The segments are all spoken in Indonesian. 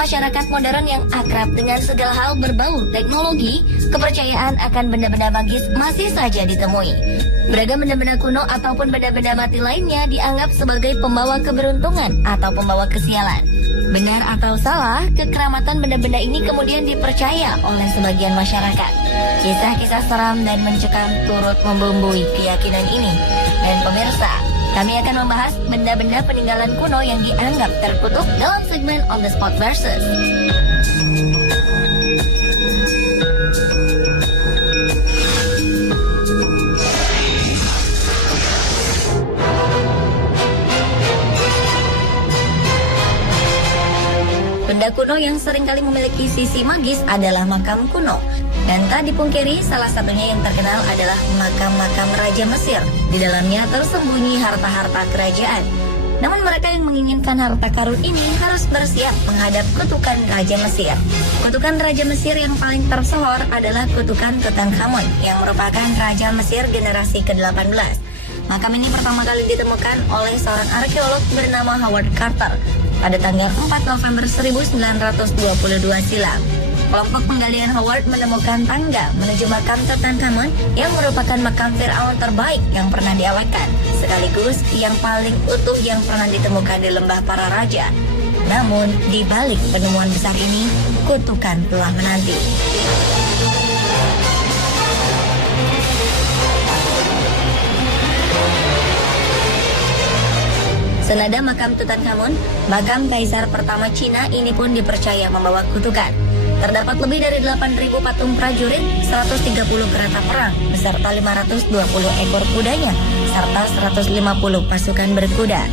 masyarakat modern yang akrab dengan segala hal berbau teknologi, kepercayaan akan benda-benda magis masih saja ditemui. Beragam benda-benda kuno ataupun benda-benda mati lainnya dianggap sebagai pembawa keberuntungan atau pembawa kesialan. Benar atau salah, kekeramatan benda-benda ini kemudian dipercaya oleh sebagian masyarakat. Kisah-kisah seram dan mencekam turut membumbui keyakinan ini. Dan pemirsa, kami akan membahas benda-benda peninggalan kuno yang dianggap terkutuk dalam segmen On The Spot Versus. Benda kuno yang seringkali memiliki sisi magis adalah makam kuno. Dan tak dipungkiri, salah satunya yang terkenal adalah makam-makam Raja Mesir. Di dalamnya tersembunyi harta-harta kerajaan. Namun mereka yang menginginkan harta karun ini harus bersiap menghadap kutukan Raja Mesir. Kutukan Raja Mesir yang paling tersohor adalah kutukan Tutankhamun, yang merupakan Raja Mesir generasi ke-18. Makam ini pertama kali ditemukan oleh seorang arkeolog bernama Howard Carter pada tanggal 4 November 1922 silam. Kelompok penggalian Howard menemukan tangga menuju makam Tutankhamun yang merupakan makam Firaun terbaik yang pernah diawetkan, sekaligus yang paling utuh yang pernah ditemukan di lembah para raja. Namun, di balik penemuan besar ini, kutukan telah menanti. Senada makam Tutankhamun, makam Kaisar pertama Cina ini pun dipercaya membawa kutukan. Terdapat lebih dari 8.000 patung prajurit, 130 kereta perang, beserta 520 ekor kudanya, serta 150 pasukan berkuda.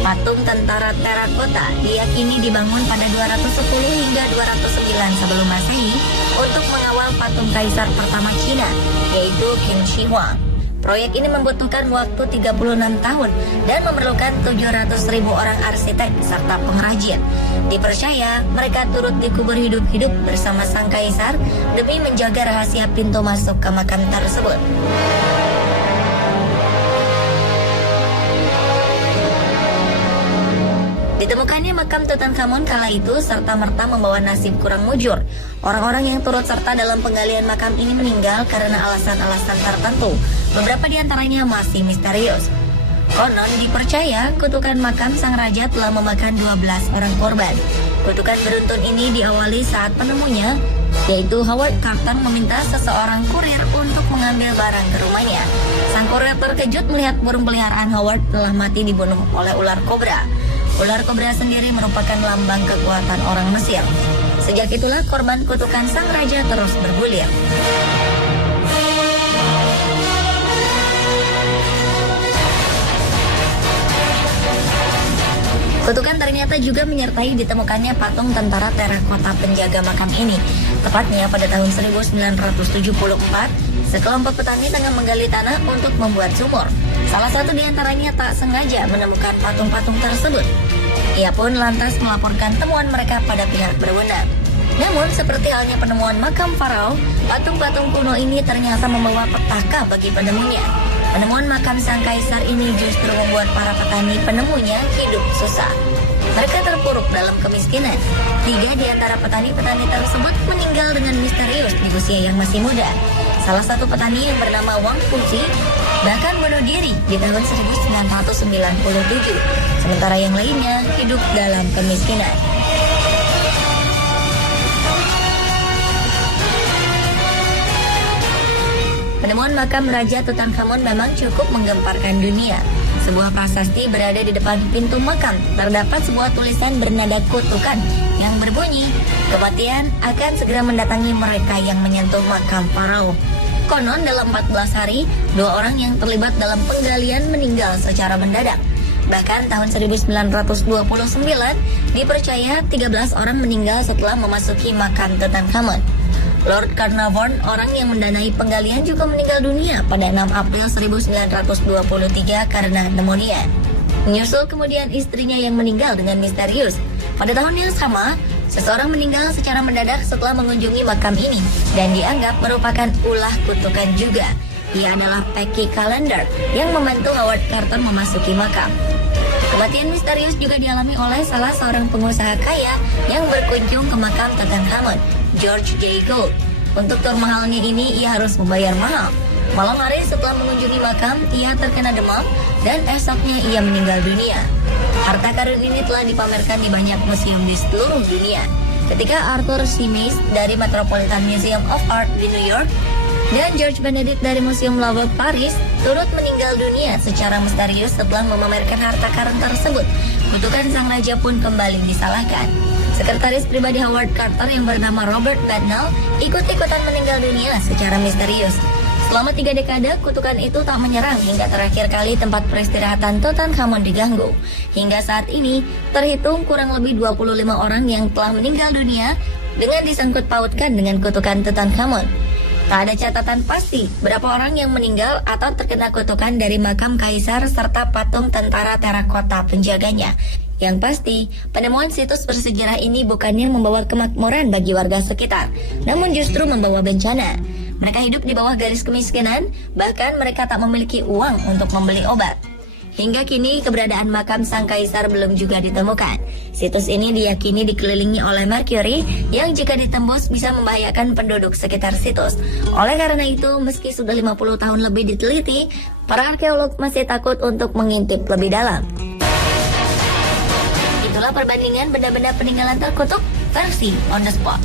Patung tentara terakota diyakini dibangun pada 210 hingga 209 sebelum Masehi untuk mengawal patung Kaisar pertama Cina, yaitu Qin Shi Huang. Proyek ini membutuhkan waktu 36 tahun dan memerlukan 700.000 orang arsitek serta pengrajin. Dipercaya mereka turut dikubur hidup-hidup bersama sang kaisar demi menjaga rahasia pintu masuk ke makam tersebut. Ditemukannya makam Tutankhamun kala itu serta-merta membawa nasib kurang mujur. Orang-orang yang turut serta dalam penggalian makam ini meninggal karena alasan-alasan tertentu. Beberapa di antaranya masih misterius. Konon dipercaya kutukan makam sang raja telah memakan 12 orang korban. Kutukan beruntun ini diawali saat penemunya, yaitu Howard Carter meminta seseorang kurir untuk mengambil barang ke rumahnya. Sang kurir terkejut melihat burung peliharaan Howard telah mati dibunuh oleh ular kobra. Ular kobra sendiri merupakan lambang kekuatan orang Mesir. Sejak itulah korban kutukan sang raja terus bergulir. Kutukan ternyata juga menyertai ditemukannya patung tentara terakota penjaga makam ini. Tepatnya pada tahun 1974, sekelompok petani tengah menggali tanah untuk membuat sumur. Salah satu di antaranya tak sengaja menemukan patung-patung tersebut. Ia pun lantas melaporkan temuan mereka pada pihak berwenang. Namun, seperti halnya penemuan makam Farao, patung-patung kuno ini ternyata membawa petaka bagi penemunya. Penemuan makam sang kaisar ini justru membuat para petani penemunya hidup susah. Mereka terpuruk dalam kemiskinan. 3 di antara petani-petani tersebut meninggal dengan misterius di usia yang masih muda. Salah satu petani yang bernama Wang Fuji bahkan bunuh diri di tahun 1997. Sementara yang lainnya hidup dalam kemiskinan. Penemuan makam Raja Tutankhamun memang cukup menggemparkan dunia. Sebuah prasasti berada di depan pintu makam. Terdapat sebuah tulisan bernada kutukan yang berbunyi, "Kematian akan segera mendatangi mereka yang menyentuh makam Farao." Konon dalam 14 hari, 2 orang yang terlibat dalam penggalian meninggal secara mendadak. Bahkan tahun 1929 dipercaya 13 orang meninggal setelah memasuki makam Tutankhamun. Lord Carnarvon, orang yang mendanai penggalian, juga meninggal dunia pada 6 April 1923 karena pneumonia. Menyusul kemudian istrinya yang meninggal dengan misterius. Pada tahun yang sama, seseorang meninggal secara mendadak setelah mengunjungi makam ini dan dianggap merupakan ulah kutukan juga. Ia adalah Peggy Callender yang membantu Howard Carter memasuki makam. Kematian misterius juga dialami oleh salah seorang pengusaha kaya yang berkunjung ke makam Tutankhamun, George J. Gould. Untuk tur mahalnya ini, ia harus membayar mahal. Malam hari setelah mengunjungi makam, ia terkena demam dan esoknya ia meninggal dunia. Harta karun ini telah dipamerkan di banyak museum di seluruh dunia. Ketika Arthur C. Mace dari Metropolitan Museum of Art di New York dan George Benedict dari Museum Louvre Paris turut meninggal dunia secara misterius setelah memamerkan harta karun tersebut, kutukan sang raja pun kembali disalahkan. Sekretaris pribadi Howard Carter yang bernama Robert Badnell ikut-ikutan meninggal dunia secara misterius. Selama 3 dekade, kutukan itu tak menyerang hingga terakhir kali tempat peristirahatan Tutankhamun diganggu. Hingga saat ini, terhitung kurang lebih 25 orang yang telah meninggal dunia dengan disangkut pautkan dengan kutukan Tutankhamun. Tak ada catatan pasti berapa orang yang meninggal atau terkena kutukan dari makam kaisar serta patung tentara terakota penjaganya. Yang pasti, penemuan situs bersejarah ini bukannya membawa kemakmuran bagi warga sekitar, namun justru membawa bencana. Mereka hidup di bawah garis kemiskinan, bahkan mereka tak memiliki uang untuk membeli obat. Hingga kini, keberadaan makam sang kaisar belum juga ditemukan. Situs ini diyakini dikelilingi oleh merkuri yang jika ditembus bisa membahayakan penduduk sekitar situs. Oleh karena itu, meski sudah 50 tahun lebih diteliti, para arkeolog masih takut untuk mengintip lebih dalam. Itulah perbandingan benda-benda peninggalan terkutuk versi On The Spot.